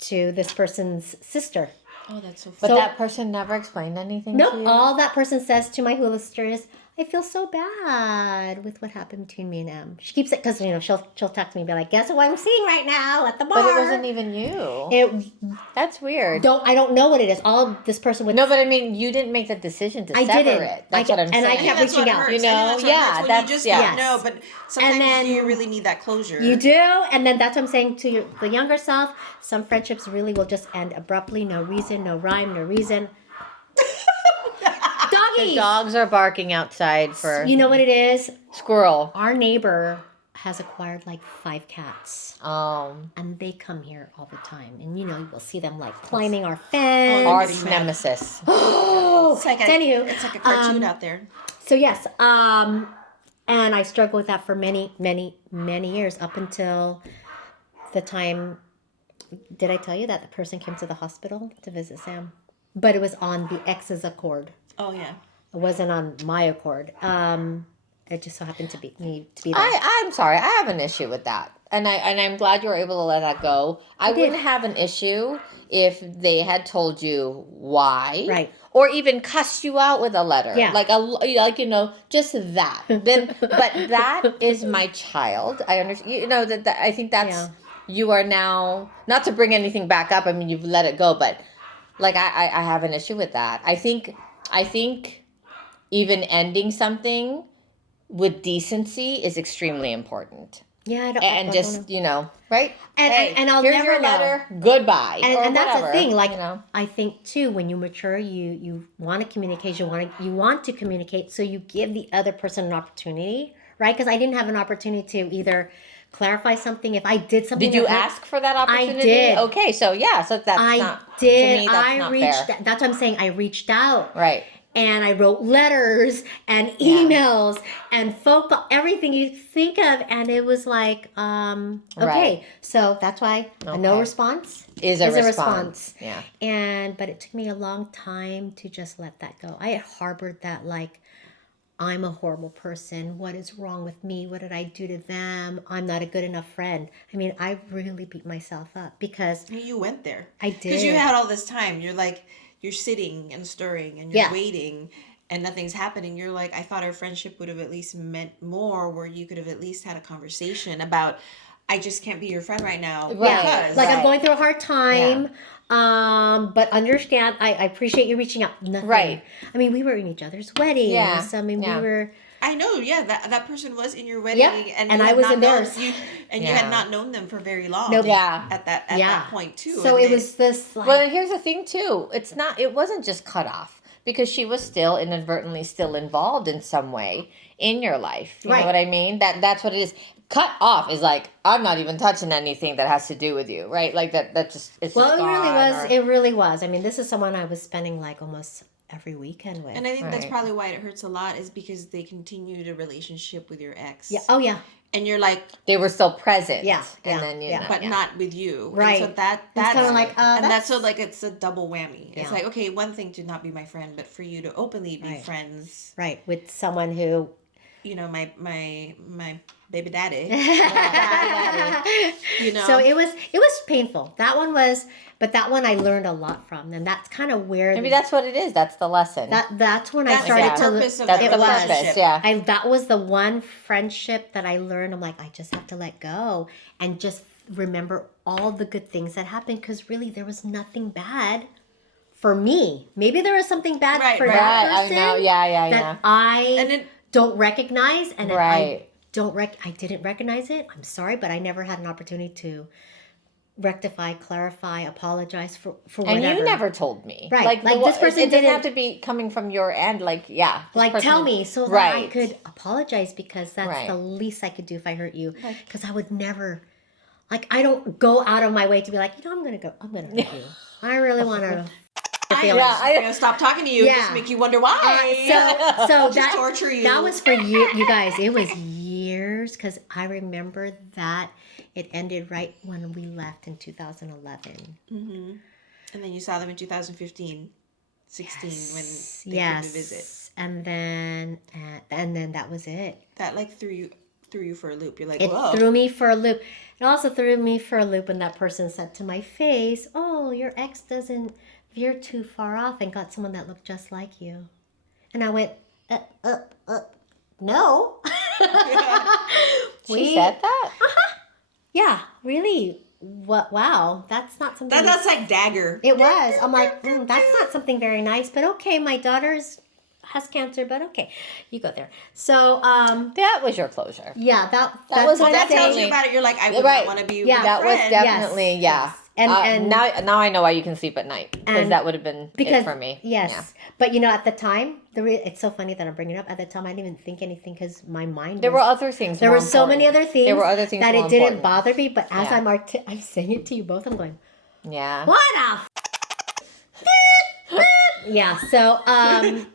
to this person's sister. Oh, that's so But funny. that person never explained anything to Nope. you? All that person says to my hula sister is, I feel so bad with what happened between me and Em. She keeps it because she'll text me and be like, guess what I'm seeing right now at the bar. But it wasn't even you. It That's weird. I don't know what it is. All this person would No, but I mean, you didn't make the decision to I sever didn't. it. That's what I'm saying. And I I think kept that's what reaching out. hurts. You I think know? that's what Yeah, hurts when that's- you just yeah. don't know. But sometimes then- you really need that closure. You do, and then that's what I'm saying to the younger self. Some friendships really will just end abruptly, no reason, no rhyme, no reason. The Doggies. dogs are barking outside for You know what it is? squirrel. Our neighbor has acquired like 5 cats, and they come here all the time. And you will see them like climbing our fence. Arch nemesis. It's like Anywho, it's like a cartoon out there. So yes, and I struggled with that for many, many, many years up until the time. Did I tell you that the person came to the hospital to visit Sam? But it was on the ex's accord. Oh yeah. It wasn't on my accord. It just so happened to be there. I'm sorry. I have an issue with that. And I'm glad you were able to let that go. I wouldn't have an issue if they had told you why. Right. Or even cussed you out with a letter. Yeah. Just that. Then but that is my child. I understand that I think that's Yeah. you are now not to bring anything back up. I mean, you've let it go, but like I have an issue with that. I think even ending something with decency is extremely important. Yeah, I don't. And I just, don't know. right? And I'll here's never your know. letter. Goodbye. And that's whatever, the thing. Like I I think too, when you mature, you want to communicate. You want to communicate, so you give the other person an opportunity, right? Because I didn't have an opportunity to either clarify something if I did something. Did you that hurt- ask for that opportunity? did. Okay, so that's not. I did. To me, that's not reached. fair. That's what I'm saying. I reached out. Right. And I wrote letters and emails and phone call, everything you think of, and it was like, okay, Right. so that's why a no Okay. response Is a response. response. Yeah. But it took me a long time to just let that go. I had harbored that like, I'm a horrible person. What is wrong with me? What did I do to them? I'm not a good enough friend. I mean, I really beat myself up because You went there. I did. Because you had all this time. You're sitting and stirring and you're Yeah. waiting and nothing's happening. You're like, I thought our friendship would have at least meant more, where you could have at least had a conversation about, I just can't be your friend right now. Right. Because like I'm Right. going through a hard time. But understand, I appreciate you reaching out. Nothing. Right. I mean, we were in each other's weddings. Yeah. I mean, Yeah. we were. I know, that person was in your wedding, Yep. And you I had was not in known- theirs. You Yeah. had not known them for very long. Nope. Yeah. At that point too. So and it was this like. Well, and here's the thing too. It wasn't just cut off because she was still inadvertently still involved in some way in your life. You Right. know what I mean? That's what it is. Cut off is like, I'm not even touching anything that has to do with you, right? Like that just it's well, just it really gone, was. or- It really was. I mean, this is someone I was spending like almost every weekend with. And I think that's Right. probably why it hurts a lot, is because they continued a relationship with your ex. yeah. Oh yeah. And you're like, they were still present. Yeah, And yeah, then yeah. but not with you. Right. And so that's kinda like, and that's that's- so like it's a double whammy. It's Yeah. like, okay, one thing to not be my friend, but for you to openly be Right. friends, Right. With someone who. my baby daddy. So it was painful. That one was, but that one I learned a lot from, and that's kind of where Maybe that's what it is. That's the lesson. that's when I That's started the to. purpose of That's that the relationship. purpose. Yeah. That was the one friendship that I learned. I'm like, I just have to let go and just remember all the good things that happened, because really there was nothing bad for me. Maybe there was something bad for Right. that I person. know. Yeah. That I And then- don't recognize, and if Right. I didn't recognize it. I'm sorry, but I never had an opportunity to rectify, clarify, apologize for whatever. And you never told me. Right. Like, this person it doesn't didn't- have to be coming from your end. Like, yeah. this Like, person tell is- me so that I Right. could apologize, because that's Right. the least I could do if I hurt you. Because I would never, like, I don't go out of my way to be like, I'm going to hurt you. I really want to. I'm gonna stop talking to you and Yeah. just make you wonder why. So Just that torture you. That was for you guys. It was years, because I remember that it ended right when we left in 2011. And then you saw them in 2015, 16 when they came to visit. And then that was it. That like threw you for a loop. You're like, It whoa. threw me for a loop. It also threw me for a loop when that person said to my face, "Oh, your ex doesn't veer too far off and got someone that looked just like you." And I went, no. She said that? Yeah, really. What? Wow, that's not something. That's like dagger. It was. I'm like, that's not something very nice, but okay. My daughter's has cancer, but okay, you go there. So, That was your closure. yeah, was that's what That That's tells it. you about it. You're like, I would Right. not want to be Yeah. with That a was friend. definitely, yeah. yes. And now I know why you can sleep at night, because And- that would have been because it for me. yes, Yeah. but at the time, it's so funny that I'm bringing it up. At the time, I didn't even think anything, because my mind. There were was, other things. there more were so many important. other things. There were other things that more it didn't important. bother me. But as Yeah. I'm saying it to you both, I'm going, Yeah. what a. Yeah. So You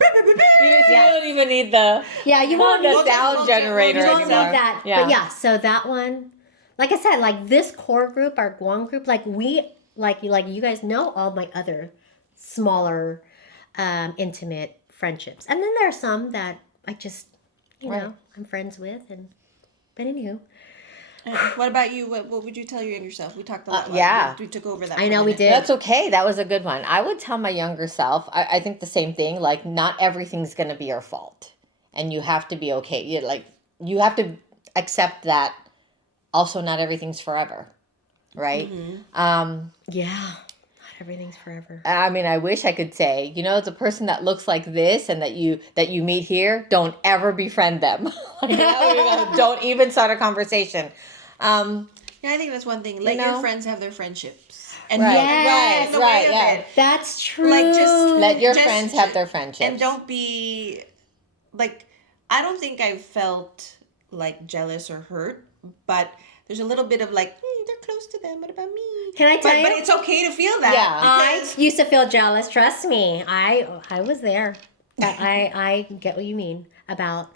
don't even need the yeah, you won't the need sound generator You won't need anymore. that. Yeah. But yeah, so that one, like I said, like this core group, our Guam group, like you guys know all my other smaller, intimate friendships. And then there are some that I just, Right. I'm friends with. But anywho. What about you? What would you tell your younger self? We talked a lot. yeah. We took over that. I for a know we minute. did. That's okay. That was a good one. I would tell my younger self, I think the same thing, like not everything's going to be your fault. And you have to be okay. You have to accept that also not everything's forever. Right? Yeah. Not everything's forever. I mean, I wish I could say, the person that looks like this and that you meet here, don't ever befriend them. Don't even start a conversation. Yeah, I think that's one thing. Let your friends have their friendships. And Right. Yes. in the way of yeah. it. That's true. Like just Let your just- friends have their friendships. And don't be like, I don't think I felt like jealous or hurt, but there's a little bit of like, they're close to them. What about me? Can I tell you? But it's okay to feel that. Yeah. I because- used to feel jealous. Trust me, I was there. But I get what you mean about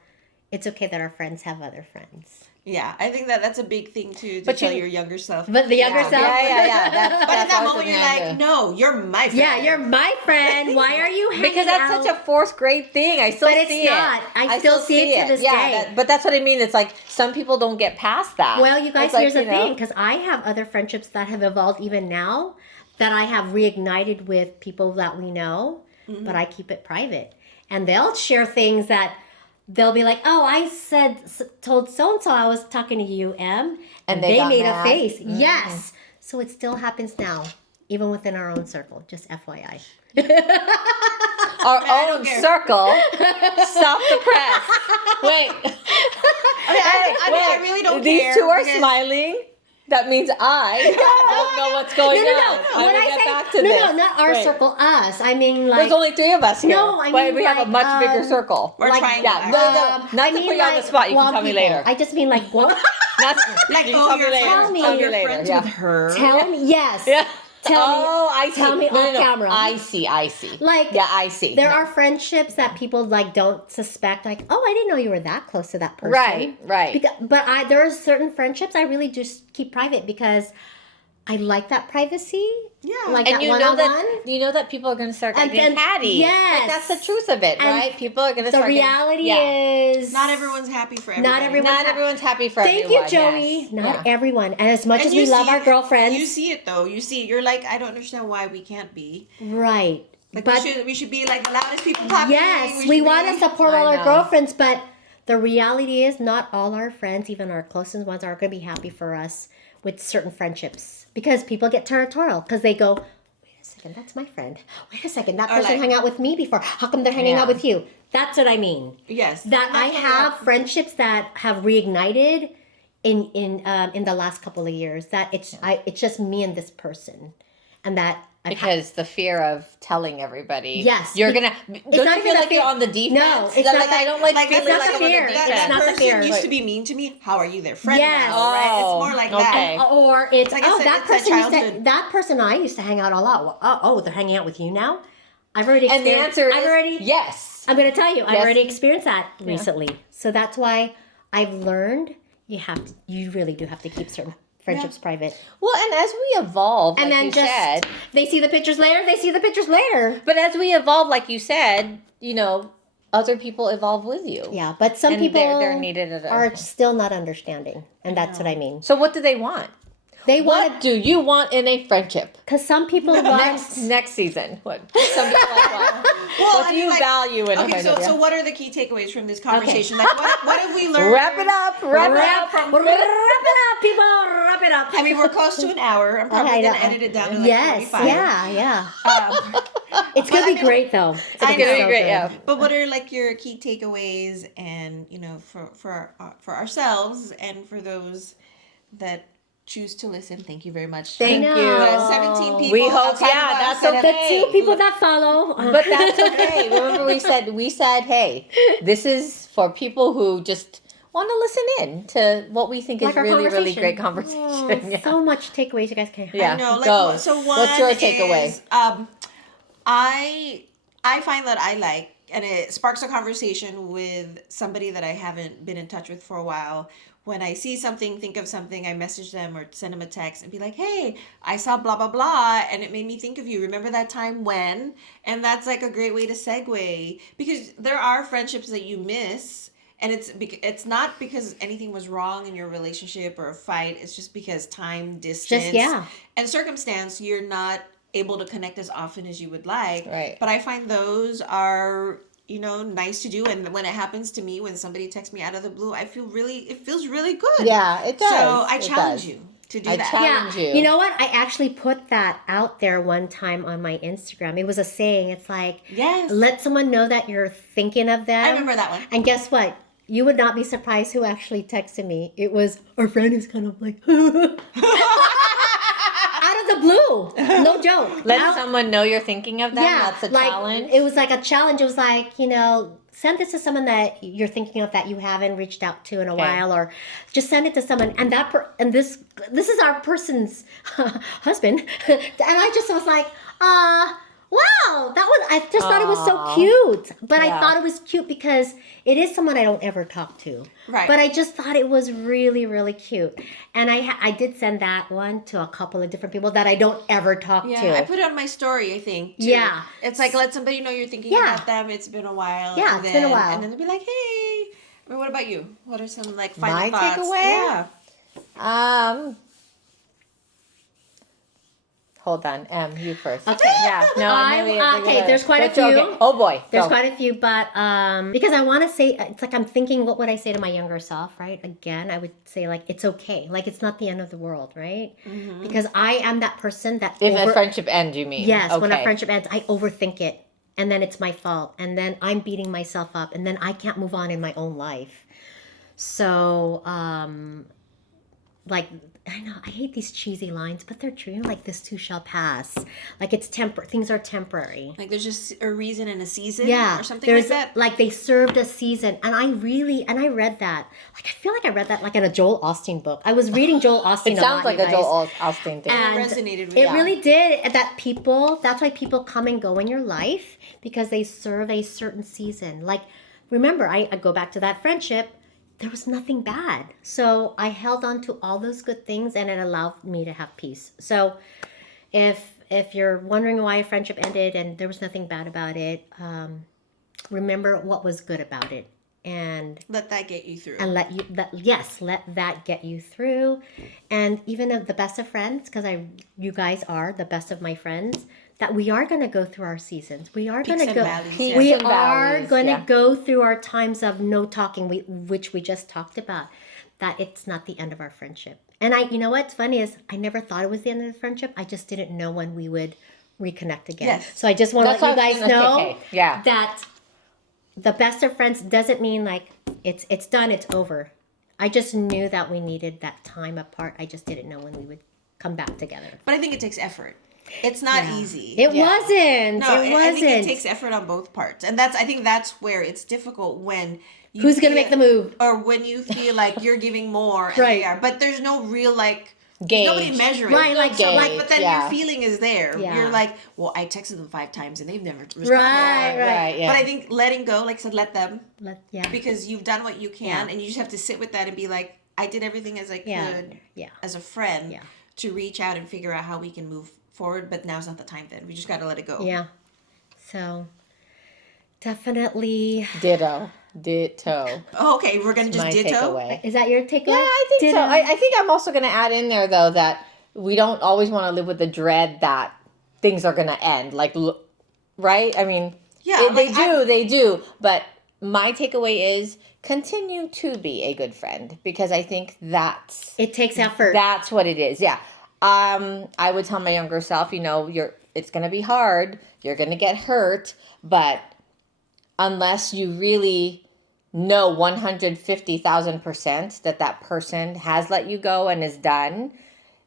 it's okay that our friends have other friends. Yeah, I think that's a big thing to But tell you- your younger self. But the younger Yeah. self. Yeah. But in that moment, you're like, no, you're my friend. Yeah, you're my friend. Why are you hanging Because that's out? such a fourth grade thing. I still But it's see not. it. I still see it to this day. But that's what I mean. It's like some people don't get past that. Well, you guys, It's like, here's the thing, because I have other friendships that have evolved even now that I have reignited with people that we know, but I keep it private. And they'll share things that they'll be like, "Oh, I told so and so I was talking to you, Em," and they they got made mad? a face. Yes, so it still happens now, even within our own circle. Just FYI. Our own care. circle. Stop the press. Wait. I really don't These care. two are because- smiling. That means I don't know what's going on. I When will I get say back to no, this. no, not our Wait. circle, us. I mean, like There's only 3 of us here. No, I But mean, we have a like, much bigger circle. We're like- trying Yeah, to no, act. not to put you on the spot. You can Guam tell me people. later. I just mean like Guam. Not, Like, you can oh, tell me you're later. Tell me. Tell me you're later. friends Yeah. with her. Tell me, yes. Yeah. Tell Oh, me. I see. Tell me No, off camera. I see. Like, yeah, I see. There No. are friendships that people like don't suspect. Like, oh, I didn't know you were that close to that person. Right. But there are certain friendships I really just keep private because I like that privacy. Yeah. Like And that you know one-on-one. that people are going to start And getting then- catty. yes. Like, that's the truth of it, And right? People are going to The start reality getting, is Not everyone's happy for everybody. Not everyone- Not everyone's happy for Thank everyone. you, Joey. Yes. Not Yeah. everyone. And as much And as you we love see our it- girlfriends, You see it though. You see, you're like, I don't understand why we can't be. right? Like but we should be like the loudest people clapping. yes, we want to support all I our know. girlfriends, but the reality is not all our friends, even our closest ones, are going to be happy for us with certain friendships because people get territorial because they go, wait a second, that's my friend. Wait a second, that Or person like- hung out with me before. How come they're hanging out with you? That's what I mean. Yes. That I have friendships that have reignited in the last couple of years. That it's just me and this person, and that Because the fear of telling everybody. Yes. You're gonna. Don't not you even feel a like you're fear. on the defense? No, it's That, not like, that- I don't like like, feeling it's not like the I'm on fear. the It's defense. not the person fear. used to be mean to me. How are you their friend Yes. now? Right? It's more like okay. that. Or it's Like I said, that it's person that used to, childhood. that person I used to hang out a lot. Oh, they're hanging out with you now. I've already And the experienced. answer is I've already. yes. I'm going to tell you. I've Yes. already experienced that recently. So that's why I've learned you really do have to keep certain friendships private. Well, and as we evolve, And like then you just said, they see the pictures later. They see the pictures later. but as we evolve, like you said, other people evolve with you. Yeah, but some And people they're needed at are still not understanding, and that's what I mean. So what do they want? They What want do you want in a friendship? because some people want. Next season. What? Some people like what? Well, What do you value in a Okay, friendship? so what are the key takeaways from this conversation? Like, what have we learned? Wrap it up. Wrap it up. Wrap it up, people. Wrap it up. I mean, we're close to an hour. I'm probably going to edit it down to like Yes, 45. yeah. Um, It's gonna I be mean- great though. It's I It's gonna know. be so great. good. Yeah. but what are like your key takeaways, and for ourselves and for those that choose to listen? Thank you very much. Thank I you. know. 17 people. We hope- outside yeah, of us that's that have- okay. The 2 people that follow. But that's okay. Remember we said, hey, this is for people who just want to listen in to what we think is Like our really, really conversation. great conversation. Oh, Yeah. so much takeaways you guys can have. Yeah. I know. Like, Go. so one What's your takeaway? is, I find that I like, and it sparks a conversation with somebody that I haven't been in touch with for a while. When I see something, think of something, I message them or send them a text and be like, hey, I saw blah, blah, blah, and it made me think of you. Remember that time when? And that's like a great way to segue, because there are friendships that you miss, and it's not because anything was wrong in your relationship or a fight. It's just because time, distance, and circumstance, you're not able to connect as often as you would like. Right. But I find those are nice to do, and when it happens to me, when somebody texts me out of the blue, it feels really good. Yeah, it does. So I It challenge does. you to do I that. challenge you. You know what? I actually put that out there one time on my Instagram. It was a saying. It's like, Yes. let someone know that you're thinking of them. I remember that one. And guess what? You would not be surprised who actually texted me. It was our friend who's kind of like, out of the blue. No joke. Let someone know you're thinking of them. That's a like, challenge. It was like a challenge. It was like, send this to someone that you're thinking of that you haven't reached out to in a while, or just send it to someone. And this is our person's husband. And I just was like, wow, I just thought it was so cute. But I thought it was cute because it is someone I don't ever talk to. Right. But I just thought it was really, really cute. And I did send that one to a couple of different people that I don't ever talk Yeah, to. I put it on my story, I think, too. Yeah. It's like, let somebody know you're thinking about them. It's been a while. Yeah, and it's been a then- while. And then they'll be like, hey. I mean, what about you? What are some, like, final My thoughts? takeaway? Yeah. Hold on, you first. Okay. Yeah. No. okay, there's quite a few. Okay. Oh boy. There's Go. quite a few, but because I want to say, it's like I'm thinking, what would I say to my younger self, right? Again, I would say, like, it's okay. Like, it's not the end of the world, right? Because I am that person that... If a friendship ends, you mean? Yes, when a Okay. friendship ends, I overthink it. And then it's my fault. And then I'm beating myself up. And then I can't move on in my own life. So, like... I know, I hate these cheesy lines, but they're true. Like, this too shall pass. Like, it's things are temporary. Like, there's just a reason and a season or something there's like that. like they served a season, and I read that. Like, I feel like I read that like in a Joel Osteen book. I was reading Joel Osteen. It sounds like you a guys. Joel Osteen thing. And It resonated with it me. really did. That's why people come and go in your life, because they serve a certain season. Like, remember, I go back to that friendship. There was nothing bad. So I held on to all those good things, and it allowed me to have peace. So if you're wondering why a friendship ended and there was nothing bad about it, remember what was good about it, and Let that get you through. let that get you through. And even of the best of friends, because you guys are the best of my friends, that we are going to go through our seasons. We are going to and go. valleys, Peaks We and are valleys, going to yeah. go through our times of no talking, which we just talked about. That it's not the end of our friendship. And you know what's funny is I never thought it was the end of the friendship. I just didn't know when we would reconnect again. Yes. So I just want to That's let you what I was guys gonna know say. Okay. Yeah. that the best of friends doesn't mean like it's done, it's over. I just knew that we needed that time apart. I just didn't know when we would come back together. But I think it takes effort. It's not easy. It Yeah. wasn't. No, it wasn't. I think it takes effort on both parts, and I think that's where it's difficult when you Who's gonna make the move? or when you feel like you're giving more, and Right. they are, but there's no real like. Gauge. Nobody measuring. Right, like- so like- but then yeah. your feeling is there. Yeah. You're like, well, I texted them 5 times and they've never responded. Right. Right. Yeah. But I think letting go, like I said, let them, Yeah. because you've done what you can, Yeah. and you just have to sit with that and be like, I did everything as I could Yeah. as a friend Yeah. to reach out and figure out how we can move forward. But now's not the time. Then we just got to let it go. Yeah. So definitely. Ditto. Oh, okay, we're gonna just My ditto. takeaway. Is that your takeaway? Yeah, I think Ditto. so. I think I'm also going to add in there, though, that we don't always want to live with the dread that things are going to end. Like, right? I mean, Yeah, they do. But my takeaway is continue to be a good friend, because I think It takes effort. that's what it is. Yeah. I would tell my younger self, it's going to be hard. You're going to get hurt. But unless you really know 150,000% that person has let you go and is done,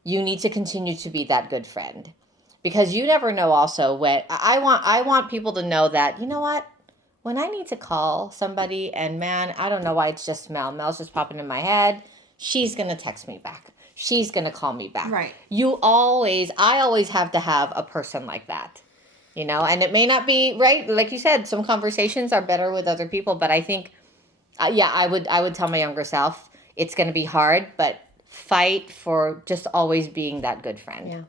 you need to continue to be that good friend, because you never know. Also, when I want people to know that, you know what, when I need to call somebody, and man, I don't know why it's just Mel's just popping in my head, she's gonna text me back, she's gonna call me back. Right. I always have to have a person like that. And it may not be right, like you said, some conversations are better with other people, but I think, I would tell my younger self, it's going to be hard, but fight for just always being that good friend. Yeah.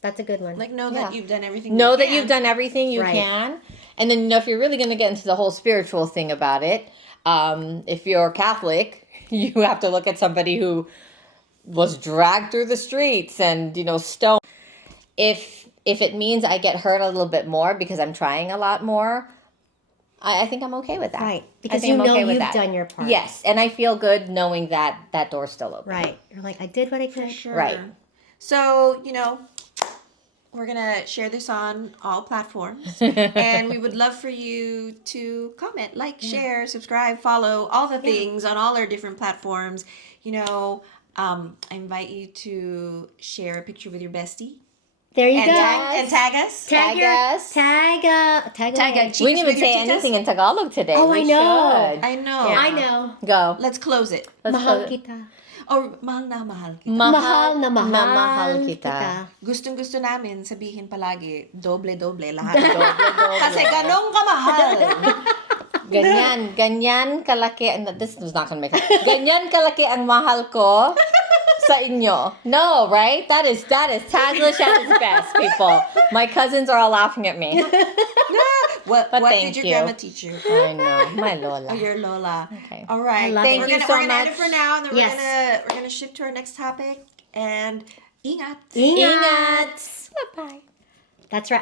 That's a good one. Like, know that you've done everything. Know you that can. you've done everything you Right. can. And then, if you're really going to get into the whole spiritual thing about it, if you're Catholic, you have to look at somebody who was dragged through the streets and, stoned. If it means I get hurt a little bit more because I'm trying a lot more, I think I'm okay with that. Right. I Because think I'm okay with you've that. done your part. Yes, and I feel good knowing that door's still open. Right. You're like, I did what I could. Sure. Right. So, we're going to share this on all platforms. And we would love for you to comment, share, subscribe, follow, all the things on all our different platforms. I invite you to share a picture with your bestie. There you And go. tag us. Tag us. Tag Tag away. us. We didn't even Chicas with say your titas? anything in Tagalog today. Oh, We I know. should. I know. Yeah. I know. Go. Let's close it. Let's Mahal close it. kita. Or mahal na mahal kita. Mahal na mahal mahal kita. kita. Gustong-gusto namin sabihin palagi, doble-doble lahat. Doble. Kasi ganong kamahal. Ganyan kalaki. And this is not gonna make it. Ganyan kalaki ang mahal ko sa inyo. No, right? That is Taglish at its best, people. My cousins are all laughing at me. What But did thank your you. grandma teach you? I know, my Lola. Oh, your Lola. Okay. All right. I love Thank it. you We're so gonna end it much. for now, and then Yes. we're gonna shift to our next topic. And ingat. Ingat. Bye-bye. That's right.